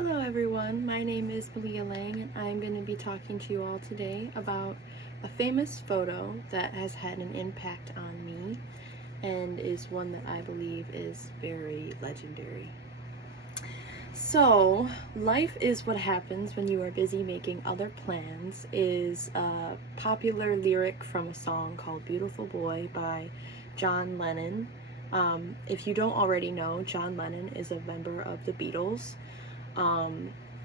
Hello everyone, my name is Malia Lang and I'm going to be talking to you all today about a famous photo that has had an impact on me and is one that I believe is very legendary. So, life is what happens when you are busy making other plans is a popular lyric from a song called Beautiful Boy by John Lennon. If you don't already know, John Lennon is a member of the Beatles.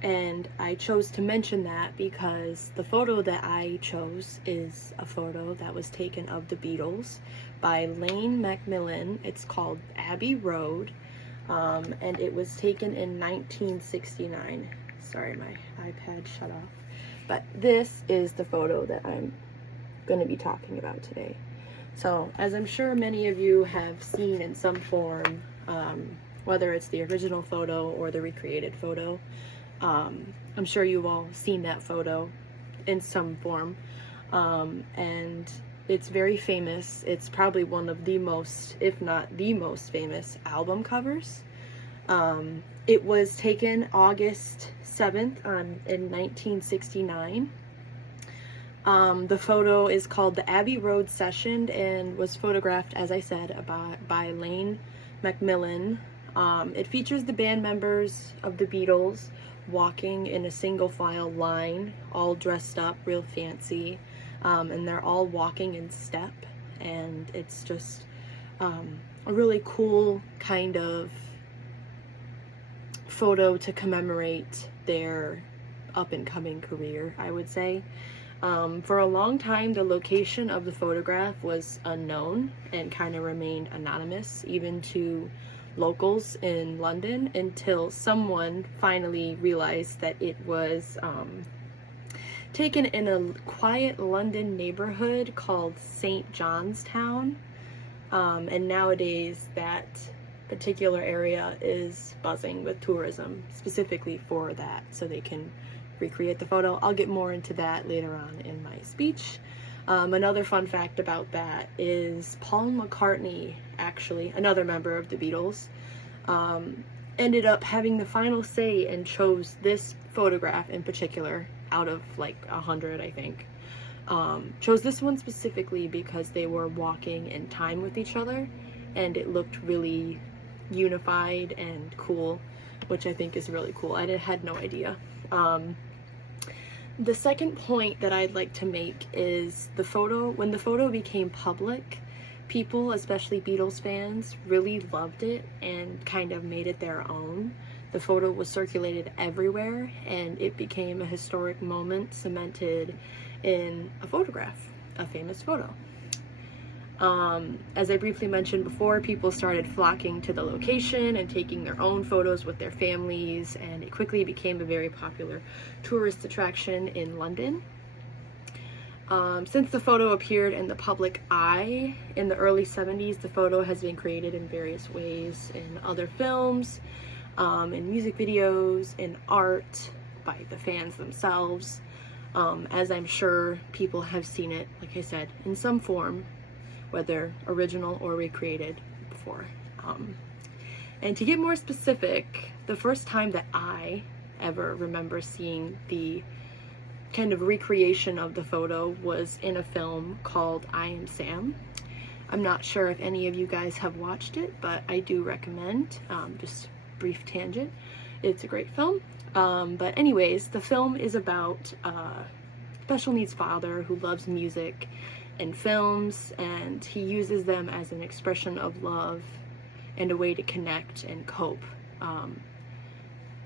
And I chose to mention that because the photo that I chose is a photo that was taken of the Beatles by Lane Macmillan. It's called Abbey Road, and it was taken in 1969. Sorry, my iPad shut off. But this is the photo that I'm going to be talking about today. So, as I'm sure many of you have seen in some form, whether it's the original photo or the recreated photo, I'm sure you've all seen that photo in some form, and it's very famous. It's probably one of the most, if not the most famous album covers. It was taken August 7th in 1969. The photo is called the Abbey Road Session and was photographed, as I said, by Lane Macmillan. It features the band members of the Beatles walking in a single file line, all dressed up real fancy, and they're all walking in step, and it's just a really cool kind of photo to commemorate their up-and-coming career, I would say. For a long time, the location of the photograph was unknown and kind of remained anonymous, even to locals in London, until someone finally realized that it was taken in a quiet London neighborhood called St. Johnstown, and nowadays that particular area is buzzing with tourism specifically for that, so they can recreate the photo. I'll get more into that later on in my speech. Another fun fact about that is Paul McCartney, actually another member of the Beatles, ended up having the final say and chose this photograph in particular out of like 100, I think. Chose this one specifically because they were walking in time with each other and it looked really unified and cool, which I think is really cool. I had no idea. The second point that I'd like to make is when the photo became public, people, especially Beatles fans, really loved it and kind of made it their own. The photo was circulated everywhere and it became a historic moment cemented in a photograph, a famous photo. As I briefly mentioned before, people started flocking to the location and taking their own photos with their families, and it quickly became a very popular tourist attraction in London. Since the photo appeared in the public eye in the early 70s, the photo has been created in various ways in other films, in music videos, in art, by the fans themselves, as I'm sure people have seen it, like I said, in some form, whether original or recreated before. And to get more specific, the first time that I ever remember seeing the kind of recreation of the photo was in a film called I Am Sam. I'm not sure if any of you guys have watched it, but I do recommend. Just brief tangent. It's a great film. But anyways, the film is about a special needs father who loves music and films, and he uses them as an expression of love and a way to connect and cope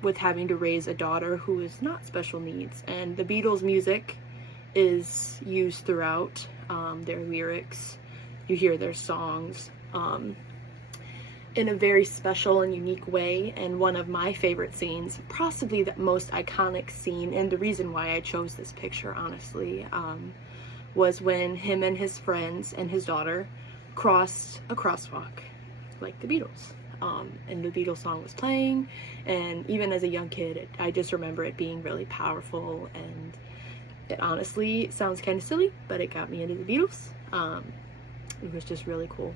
with having to raise a daughter who is not special needs. And the Beatles' music is used throughout their lyrics. You hear their songs in a very special and unique way. And one of my favorite scenes, possibly the most iconic scene, and the reason why I chose this picture, honestly, was when him and his friends and his daughter crossed a crosswalk like the Beatles. And the Beatles song was playing, and even as a young kid, I just remember it being really powerful, and it honestly sounds kind of silly, but it got me into the Beatles. It was just really cool.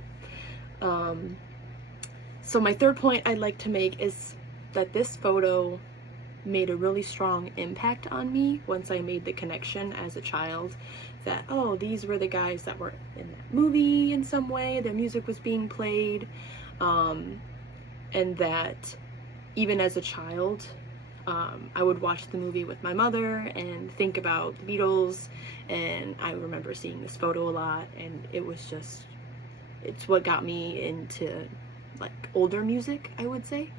So my third point I'd like to make is that this photo made a really strong impact on me once I made the connection as a child that, oh, these were the guys that were in that movie in some way, their music was being played, and that even as a child, I would watch the movie with my mother and think about the Beatles, and I remember seeing this photo a lot, and it was just, it's what got me into like older music, I would say.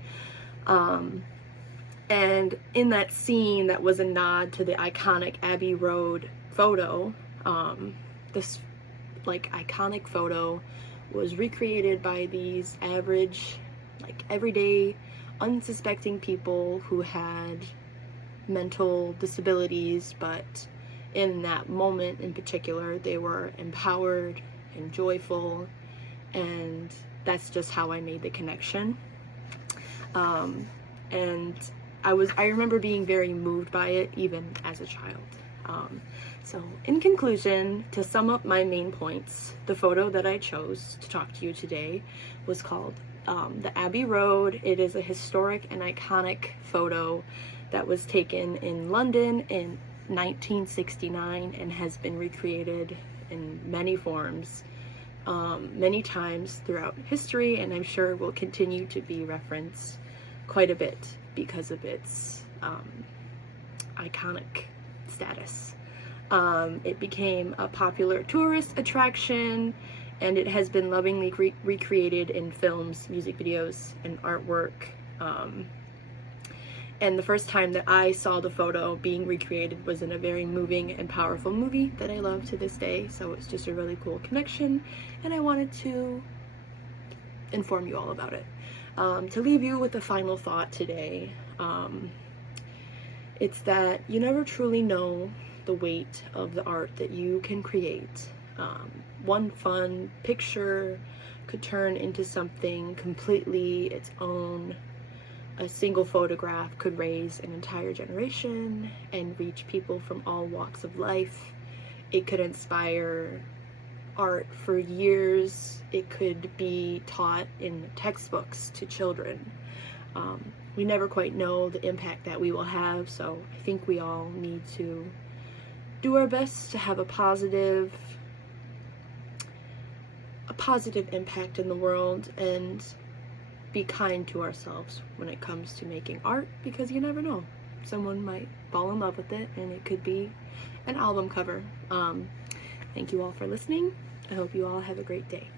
And in that scene, that was a nod to the iconic Abbey Road photo. This like iconic photo was recreated by these average, like everyday, unsuspecting people who had mental disabilities, but in that moment in particular, they were empowered and joyful, and that's just how I made the connection. And I remember being very moved by it even as a child. So in conclusion, to sum up my main points, the photo that I chose to talk to you today was called the Abbey Road. It is a historic and iconic photo that was taken in London in 1969 and has been recreated in many forms, many times throughout history, and I'm sure will continue to be referenced quite a bit because of its iconic status. It became a popular tourist attraction, and it has been lovingly recreated in films, music videos, and artwork. And the first time that I saw the photo being recreated was in a very moving and powerful movie that I love to this day, so it's just a really cool connection, and I wanted to inform you all about it. To leave you with a final thought today, it's that you never truly know the weight of the art that you can create. One fun picture could turn into something completely its own. A single photograph could raise an entire generation and reach people from all walks of life. It could inspire art for years. It could be taught in textbooks to children. We never quite know the impact that we will have, so I think we all need to do our best to have a positive impact in the world, and be kind to ourselves when it comes to making art, because you never know. Someone might fall in love with it, and it could be an album cover. Thank you all for listening. I hope you all have a great day.